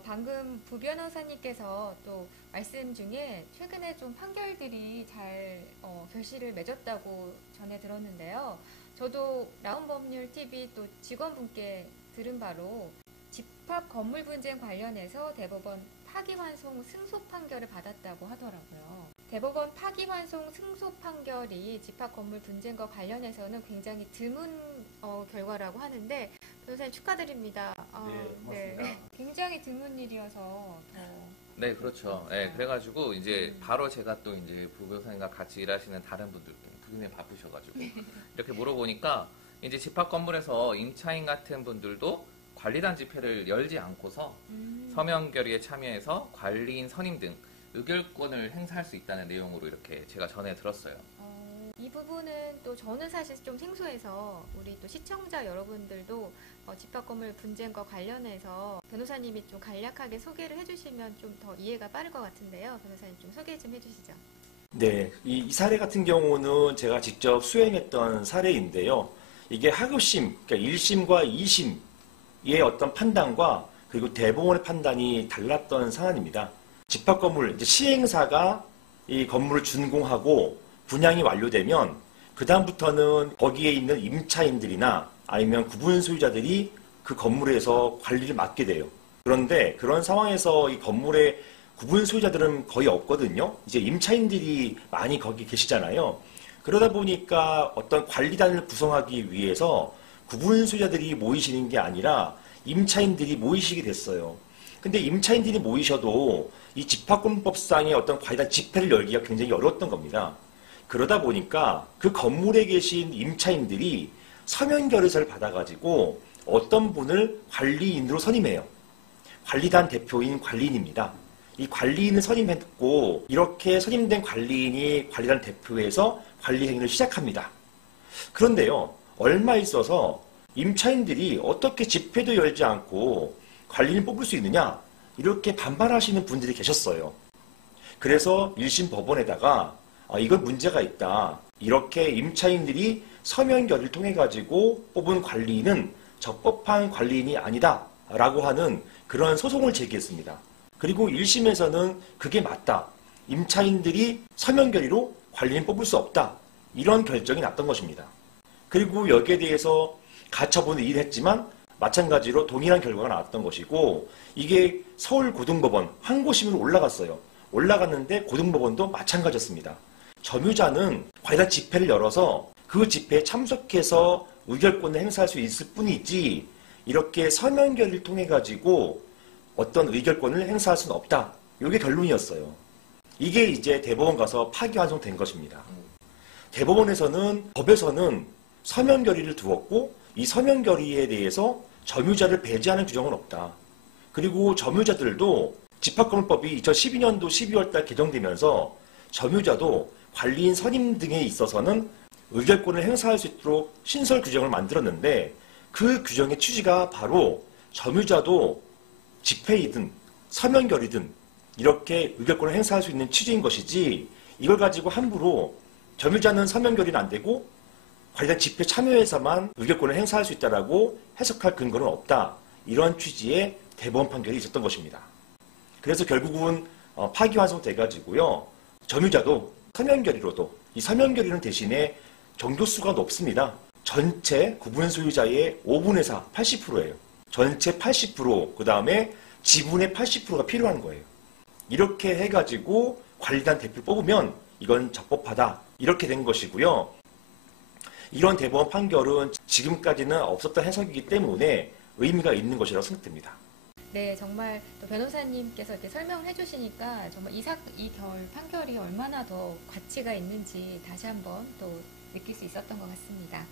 방금 부 변호사님께서 또 말씀 중에 최근에 좀 판결들이 잘 결실을 맺었다고 전해 들었는데요. 저도 라운법률 TV 또 직원분께 들은 바로 집합 건물 분쟁 관련해서 대법원 파기환송 승소 판결을 받았다고 하더라고요. 대법원 파기환송 승소 판결이 집합 건물 분쟁과 관련해서는 굉장히 드문 결과라고 하는데 변호사님 축하드립니다. 네, 고맙습니다. 굉장히 드문 일이어서 네, 그렇죠. 네, 그래가지고 이제 바로 제가 또 이제 부교사님과 같이 일하시는 다른 분들, 부인이 바쁘셔가지고 이렇게 물어보니까 이제 집합 건물에서 임차인 같은 분들도 관리단 집회를 열지 않고서 서명 결의에 참여해서 관리인 선임 등 의결권을 행사할 수 있다는 내용으로 이렇게 제가 전해 들었어요. 이 부분은 또 저는 사실 좀 생소해서 우리 또 시청자 여러분들도 집합 건물 분쟁과 관련해서 변호사님이 좀 간략하게 소개를 해주시면 좀 더 이해가 빠를 것 같은데요. 변호사님 좀 소개 좀 해주시죠. 네, 이 사례 같은 경우는 제가 직접 수행했던 사례인데요. 이게 하급심, 그러니까 1심과 2심의 어떤 판단과 그리고 대법원의 판단이 달랐던 사안입니다. 집합 건물, 이제 시행사가 이 건물을 준공하고 분양이 완료되면 그다음부터는 거기에 있는 임차인들이나 아니면 구분 소유자들이 그 건물에서 관리를 맡게 돼요. 그런데 그런 상황에서 이 건물의 구분 소유자들은 거의 없거든요. 이제 임차인들이 많이 거기 계시잖아요. 그러다 보니까 어떤 관리단을 구성하기 위해서 구분 소유자들이 모이시는 게 아니라 임차인들이 모이시게 됐어요. 근데 임차인들이 모이셔도 이 집합건법상의 어떤 관리단 집회를 열기가 굉장히 어려웠던 겁니다. 그러다 보니까 그 건물에 계신 임차인들이 서면 결의서를 받아가지고 어떤 분을 관리인으로 선임해요. 관리단 대표인 관리인입니다. 이 관리인을 선임했고 이렇게 선임된 관리인이 관리단 대표에서 관리 행위를 시작합니다. 그런데요, 얼마 있어서 임차인들이 어떻게 집회도 열지 않고 관리인을 뽑을 수 있느냐 이렇게 반발하시는 분들이 계셨어요. 그래서 1심 법원에다가 이건 문제가 있다. 이렇게 임차인들이 서면 결의를 통해 가지고 뽑은 관리인은 적법한 관리인이 아니다 라고 하는 그런 소송을 제기했습니다. 그리고 1심에서는 그게 맞다. 임차인들이 서면 결의로 관리인 뽑을 수 없다. 이런 결정이 났던 것입니다. 그리고 여기에 대해서 가처분을 이의했지만 마찬가지로 동일한 결과가 나왔던 것이고 이게 서울고등법원 항고심으로 올라갔어요. 올라갔는데 고등법원도 마찬가지였습니다. 점유자는 관리단 집회를 열어서 그 집회에 참석해서 의결권을 행사할 수 있을 뿐이지 이렇게 서면 결의를 통해 가지고 어떤 의결권을 행사할 수는 없다. 이게 결론이었어요. 이게 이제 대법원 가서 파기환송된 것입니다. 대법원에서는 법에서는 서면 결의를 두었고 이 서면 결의에 대해서 점유자를 배제하는 규정은 없다. 그리고 점유자들도 집합건물법이 2012년도 12월달 개정되면서 점유자도 관리인 선임 등에 있어서는 의결권을 행사할 수 있도록 신설 규정을 만들었는데 그 규정의 취지가 바로 점유자도 집회이든 서면 결의든 이렇게 의결권을 행사할 수 있는 취지인 것이지 이걸 가지고 함부로 점유자는 서면 결의는 안 되고 관리단 집회 참여해서만 의결권을 행사할 수 있다라고 해석할 근거는 없다. 이런 취지의 대법원 판결이 있었던 것입니다. 그래서 결국은 파기환송돼가지고요. 점유자도 서면 결의로도 이 서면 결의는 대신에 정도수가 높습니다. 전체 구분 소유자의 5분의 4, 80%예요. 전체 80%, 그 다음에 지분의 80%가 필요한 거예요. 이렇게 해가지고 관리단 대표를 뽑으면 이건 적법하다. 이렇게 된 것이고요. 이런 대법원 판결은 지금까지는 없었던 해석이기 때문에 의미가 있는 것이라고 생각됩니다. 네, 정말 또 변호사님께서 이렇게 설명을 해주시니까 정말 이 판결이 얼마나 더 가치가 있는지 다시 한번 또 느낄 수 있었던 것 같습니다.